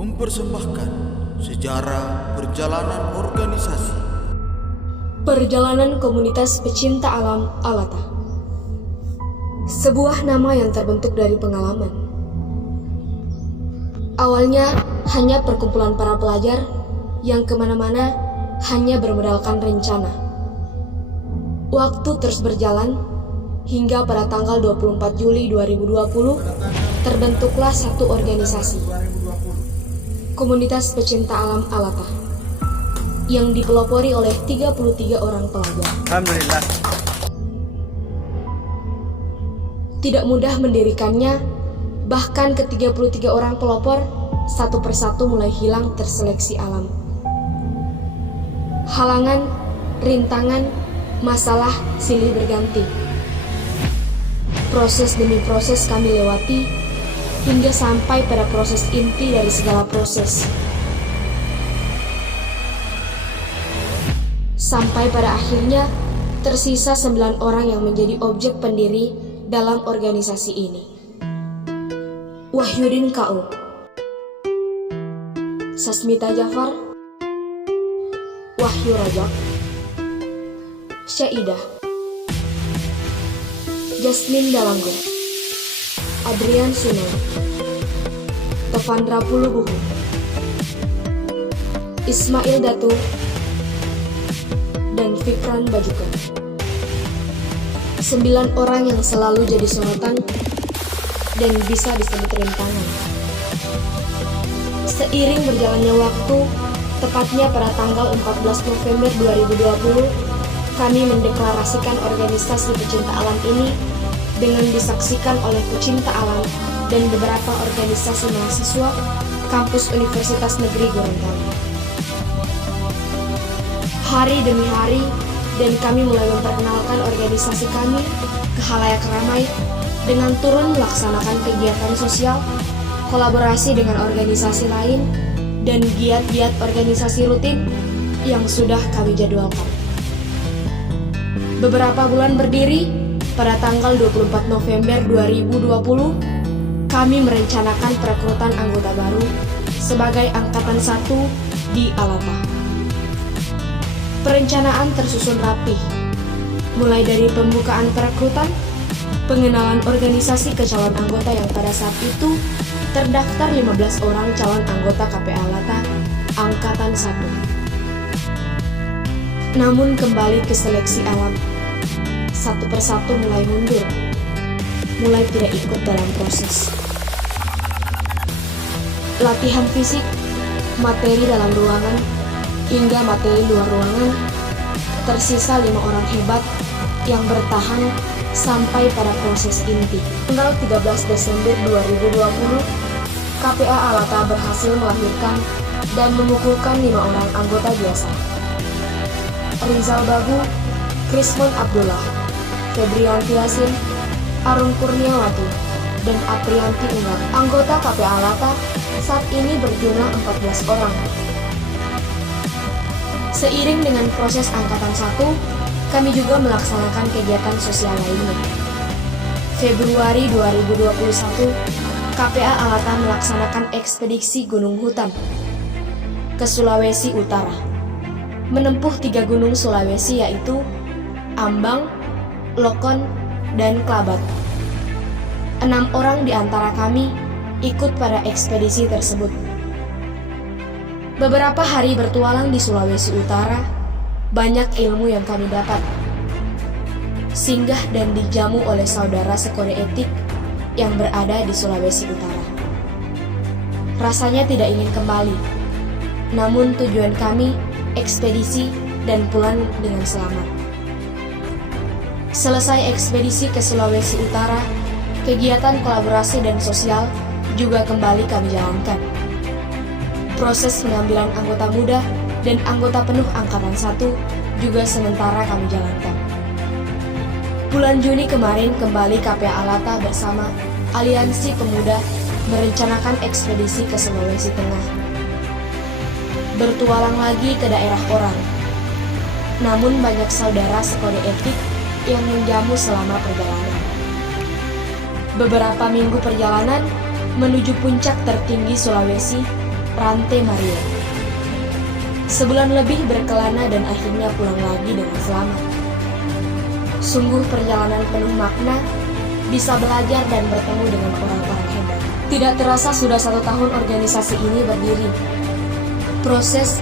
mempersembahkan sejarah perjalanan organisasi. Perjalanan komunitas pecinta alam Alata. Sebuah nama yang terbentuk dari pengalaman. Awalnya hanya perkumpulan para pelajar yang kemana-mana hanya bermodalkan rencana. Waktu terus berjalan hingga pada tanggal 24 Juli 2020 terbentuklah satu organisasi, Komunitas Pecinta Alam Alata, yang dipelopori oleh 33 orang pelajar. Alhamdulillah. Tidak mudah mendirikannya, bahkan ke-33 orang pelopor satu persatu mulai hilang terseleksi alam. Halangan, rintangan, masalah silih berganti. Proses demi proses kami lewati, hingga sampai pada proses inti dari segala proses. Sampai pada akhirnya, tersisa 9 orang yang menjadi objek pendiri dalam organisasi ini. Wahyudin K.O., Sasmita Jafar, Wahyu Rajab, Syaidah, Jasmine Dalanggo, Adrian Sunai, Tovandra Pulubuhu, Ismail Datu, dan Fikran Bajukan. 9 orang yang selalu jadi sorotan dan bisa disebut rintangan. Seiring berjalannya waktu, tepatnya pada tanggal 14 November 2020, kami mendeklarasikan organisasi pecinta alam ini dengan disaksikan oleh pecinta alam dan beberapa organisasi mahasiswa kampus Universitas Negeri Gorontalo. Hari demi hari, dan kami mulai memperkenalkan organisasi kami ke khalayak ramai dengan turun melaksanakan kegiatan sosial, kolaborasi dengan organisasi lain, dan giat-giat organisasi rutin yang sudah kami jadwalkan. Beberapa bulan berdiri, pada tanggal 24 November 2020, kami merencanakan perekrutan anggota baru sebagai Angkatan 1 di Alata. Perencanaan tersusun rapi, mulai dari pembukaan perekrutan, pengenalan organisasi ke calon anggota yang pada saat itu terdaftar 15 orang calon anggota KPA Alata Angkatan 1. Namun kembali ke seleksi alam, satu persatu mulai mundur, mulai tidak ikut dalam proses. Latihan fisik, materi dalam ruangan, hingga materi luar ruangan, tersisa 5 orang hebat yang bertahan sampai pada proses inti. Tanggal 13 Desember 2020, KPA Alata berhasil melahirkan dan memukulkan 5 orang anggota biasa. Rizal Bagu, Krismon Abdullah, Febrianti Yasin, Arun Kurniawati, dan Aprianti Unggal. Anggota KPA Alata saat ini berjumlah 14 orang. Seiring dengan proses Angkatan 1, kami juga melaksanakan kegiatan sosial lainnya. Februari 2021, KPA Alata melaksanakan ekspedisi Gunung Hutan ke Sulawesi Utara, menempuh 3 gunung Sulawesi yaitu Ambang, Lokon, dan Klabat. 6 orang di antara kami ikut pada ekspedisi tersebut. Beberapa hari bertualang di Sulawesi Utara, banyak ilmu yang kami dapat. Singgah dan dijamu oleh saudara sekode etik yang berada di Sulawesi Utara. Rasanya tidak ingin kembali, namun tujuan kami ekspedisi dan pulang dengan selamat. Selesai ekspedisi ke Sulawesi Utara, kegiatan kolaborasi dan sosial juga kembali kami jalankan. Proses pengambilan anggota muda dan anggota penuh Angkatan 1 juga sementara kami jalankan. Bulan Juni kemarin kembali KPA Alata bersama Aliansi Pemuda merencanakan ekspedisi ke Sulawesi Tengah. Bertualang lagi ke daerah orang. Namun banyak saudara sekode etik yang menjamu selama perjalanan. Beberapa minggu perjalanan menuju puncak tertinggi Sulawesi Rante Maria. Sebulan lebih berkelana dan akhirnya pulang lagi dengan selamat. Sungguh perjalanan penuh makna, bisa belajar dan bertemu dengan orang-orang hebat. Tidak terasa sudah 1 tahun organisasi ini berdiri. Proses,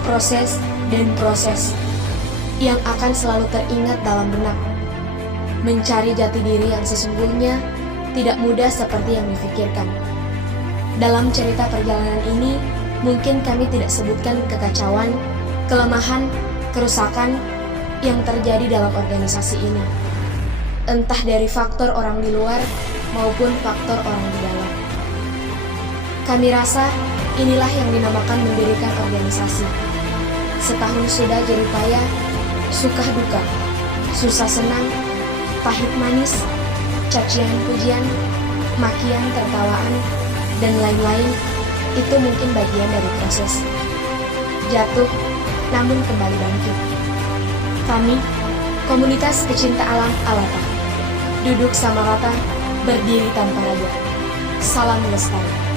dan proses yang akan selalu teringat dalam benak. Mencari jati diri yang sesungguhnya tidak mudah seperti yang difikirkan. Dalam cerita perjalanan ini, mungkin kami tidak sebutkan kekacauan, kelemahan, kerusakan yang terjadi dalam organisasi ini. Entah dari faktor orang di luar maupun faktor orang di dalam. Kami rasa inilah yang dinamakan mendirikan organisasi. Setahun sudah jerih payah, suka duka, susah senang, pahit manis, cacian pujian, makian tertawaan, dan lain-lain. Itu mungkin bagian dari proses. Jatuh, namun kembali bangkit. Kami, komunitas pecinta alam Alata, duduk sama rata, berdiri tanpa raja. Salam lestari.